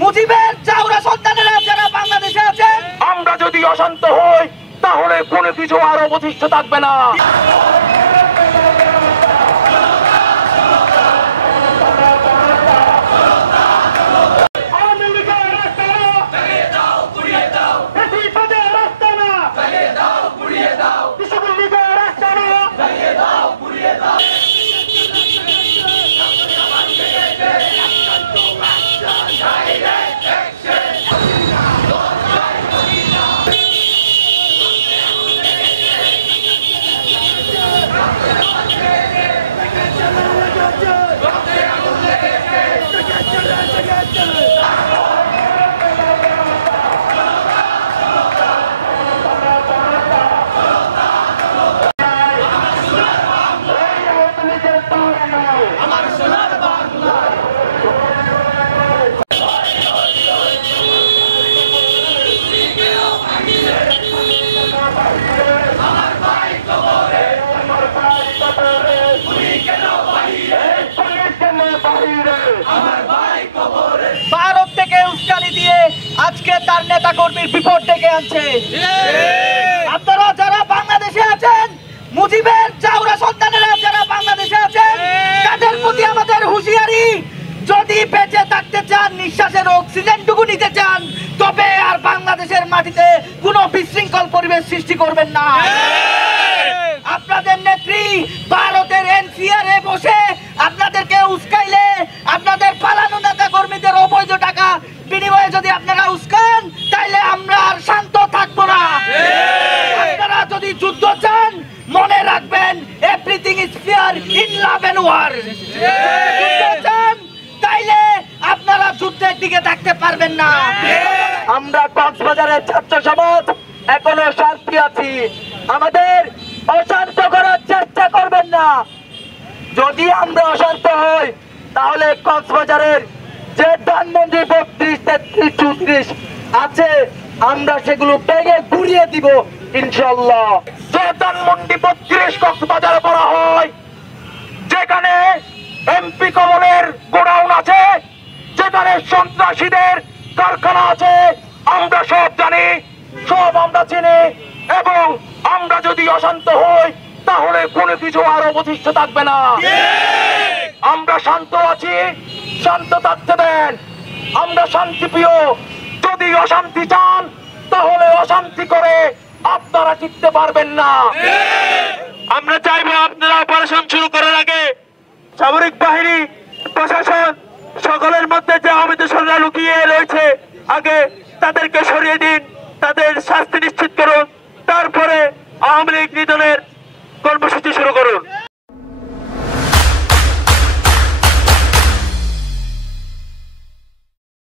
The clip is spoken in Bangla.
মুজিবের চাউরা সন্তানেরা যারা বাংলাদেশে আছেন, আমরা যদি অশান্ত হই তাহলে কোনো কিছু আর অবশিষ্ট থাকবে না। ভারত থেকে উস্কানি দিয়ে আজকে তার নেতা কর্মীর বিপদ ডেকে আনছে। আপনারা যারা বাংলাদেশে আছেন, মুজিবের চাউরা সন্তানেরা যারা বাংলাদেশে আছেন, তাদের প্রতি আমাদের হুঁশিয়ারি, যদি বেঁচে থাকতে চান, নিঃশ্বাসের অক্সিজেনটুকু নিতে চান, তবে আর বাংলাদেশের মাটিতে কোনো বিশৃঙ্খল পরিবেশ সৃষ্টি করবেন না। আপনাদের নেত্রী ভারতের এনসিআরে বসে আপনাদেরকে উস্কাইলে, আপনাদের পালানো নেতা কর্মীদের অবৈধ টাকা বিনিময়ে যদি আপনারা উস্কান, তাইলে আমরা আর শান্ত থাকবো না। আপনারা যদি যুদ্ধ চান, মনে রাখবেন everything is fair in love and war. যুদ্ধ চান, তাইলে আপনারা যুদ্ধের দিকে থাকতে পারবেন না। আমরা কক্সবাজারের ছাত্র সমাজ এখনো শান্তি আছি, আমাদের অশান্ত করার চেষ্টা করবেন না। যদি আমরা অশান্ত হই তাহলে কক্সবাজারের যে ধানমন্ডি 32, 33, 34 আছে, আমরা সেগুলো ভেঙে ঘুরিয়ে দিব ইনশাআল্লাহ। যে ধানমন্ডি 32 কক্সবাজারে করা হয়, যেখানে এমপি কমলের গোডাউন আছে, যেখানে সন্ত্রাসীদের কারখানা আছে, আমরা সব জানি, সব আমরা চিনি। এবং আমরা যদি অশান্ত হই তাহলে কোনো কিছু আর অবশিষ্ট থাকবে না। আমরা শান্ত আছি, শান্ত থাকতে দেন। আমরা শান্তিপ্রিয়। যদি অশান্তি চান তাহলে অশান্তি করে আপনারা টিকতে পারবেন না। আমরা চাইবো আপনারা অপারেশন শুরু করার আগে সামরিক বাহিনী, প্রশাসন সকলের মধ্যে যে অবিদশনরা লুকিয়ে রয়েছে, আগে তাদেরকে সরিয়ে দিন, তাদের শাস্তি নিশ্চিত করুন, তারপরে আওয়ামী লীগ নিধনের কর্মসূচি শুরু করুন।